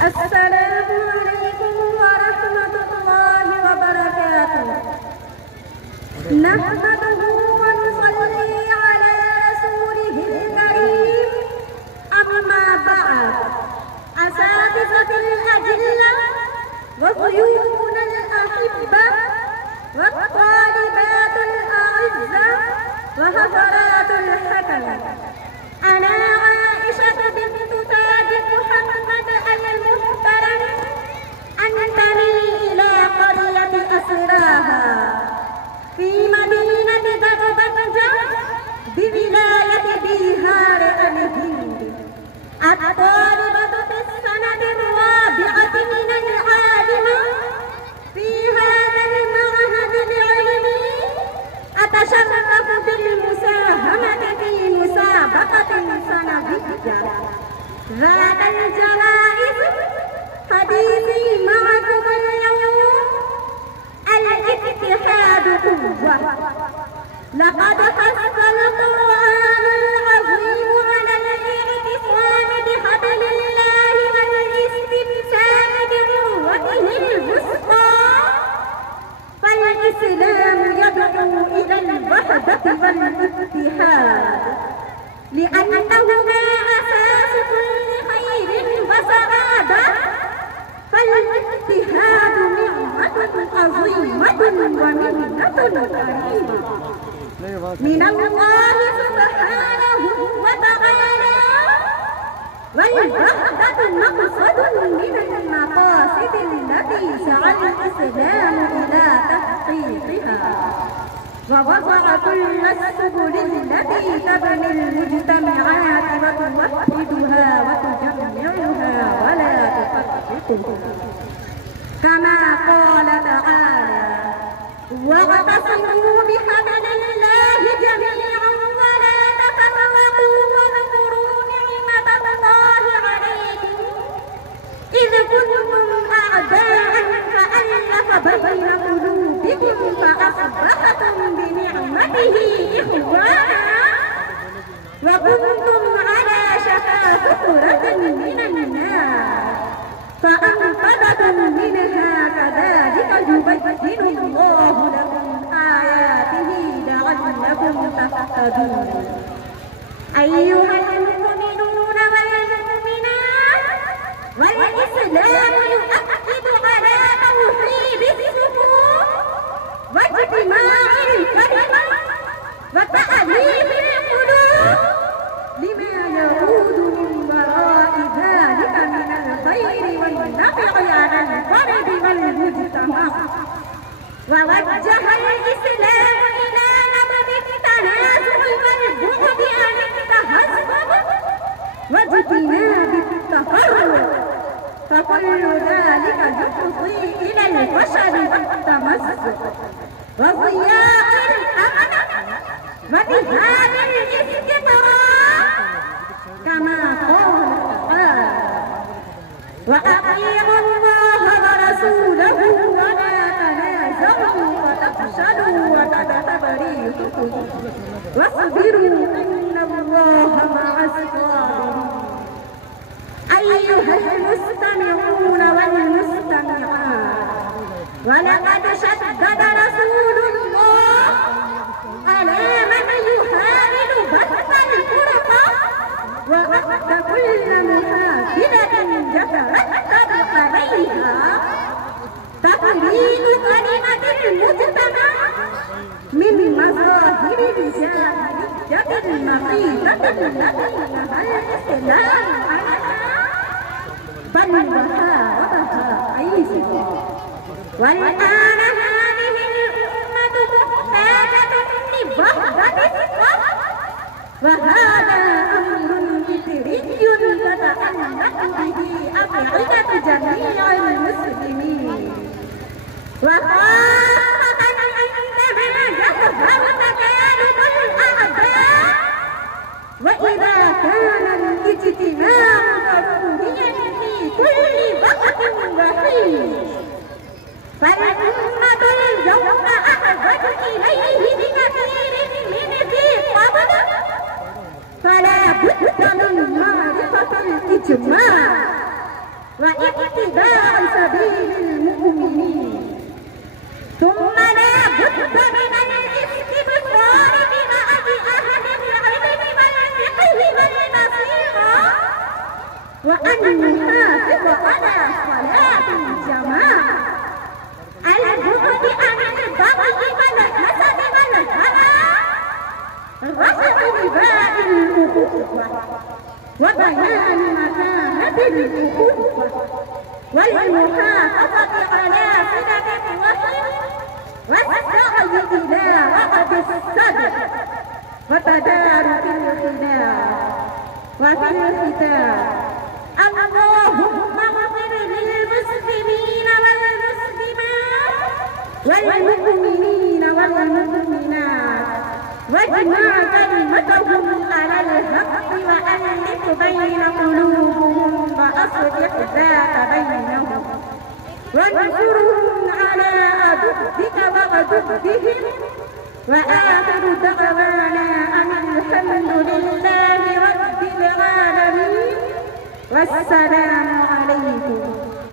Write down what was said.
السلام عليكم ورحمة الله وبركاته. نحمده ونصلي على رسوله الكريم. أما بعد، أساتذة الأجلة وضيوفنا الأحبة والطالبات الأعزة وحضرات الحكم، أنا عائشة بنت تاج محمد المحترم أنتمي إلى قرية أسراها في مدينة دغبنجة بولاية بيهار الهند، الطالبة في السنة الرابعة من العالمة في هذا المعهد العلمي. أتشرف بالمساهمة في مسابقة سنوية ذات الجوائز. حديثي معكم اليوم: الاتحاد قوة. لقد حث القرآن العظيم على الاعتصام بحبل الله والاستمساك بعروته الوثقى، فالإسلام يدعو إلى الوحدة والاتحاد لأنهما أساس كل خير وسعادة. فالاتحاد نعمة عظيمة ومنة كريمة من الله سبحانه وتعالى، والوحدة مقصد من المقاصد التي سعى الإسلام إلى تحقيقها، ووضع كل السبل التي تبني المجتمعات وتوحدها وتجمعها ولا تفرقها، كما قال تعالى: واعتصموا بحبل الله جميعا ولا تفرقوا واذكروا نعمة الله عليكم إذ كنتم أعداء فألف بين قلوبكم فأصبحتم بنعمته إخوانا وكنتم على شفا حفرة من النار فأنقذكم منها. كذلك يبين الله لكم آياته لعلكم تهتدون. أيها المؤمنون والمؤمنات، والإسلام يؤكد على توحيد الصفوف واجتماع الكلمة وتأليف القلوب لما يعود من وراء ذلك من الخير والنفع على الفرد والمجتمع. ووجه الإسلام إلى نبذ التنازع والبعد عن التهذب واجتناب التفرق، فكل ذلك يفضي إلى الفشل والتمزق وضياع الأمن وذهاب الاستقرار، كما قال تعالى: وأطيعوا الله ورسوله ولا تنازعوا فتفشلوا وتذهب ريحكم واصبروا إن الله مع الصابرين. أيها المستمعون والمستمعات، ولقد شدد رسول الله على من يحاول بث الفرقة ووقت كل محافلة يترتب عليها تفريق كلمة المجتمع من مظاهر الجاهلية المخيفة التي نهى الإسلام عنها، بل وحاربها عيسى. والآن هذه الأمة محتاجة لوحدة الصف، وهذا أمر فطري تتعلق به أفئدة جميع المسلمين، وخاصة عندما يظهر تجارب الأعداء. وإذا كان الاجتماع ضروريا في كل وقت وحين، فالأمة اليوم أحوج إليه بكثير من ذي قبل، فلا بد من معرفة الإجماع واتباع سبيل المؤمنين ثم لا بد من الاستبصار ببعض أهل العلم والفقه والبصيرة وأن نحافظ على صلاة الجماعة البعد عن البغي والحسد والهوى رفع نداء الأخوة وبيان مكانة الأخوة والمحافظة على صلة الرحم والسعي إلى وقت الصدق وتدارك الخلاف وفي الختام اللهم اغفر للمسلمين والمسلمات والمؤمنين والمؤمنات واجمع كلمتهم على الحق وألف بين قلوبهم وأصلح ذات بينهم وانصرهم على عدوك وعدوهم وآخر دعوانا أن الحمد لله رب العالمين والسلام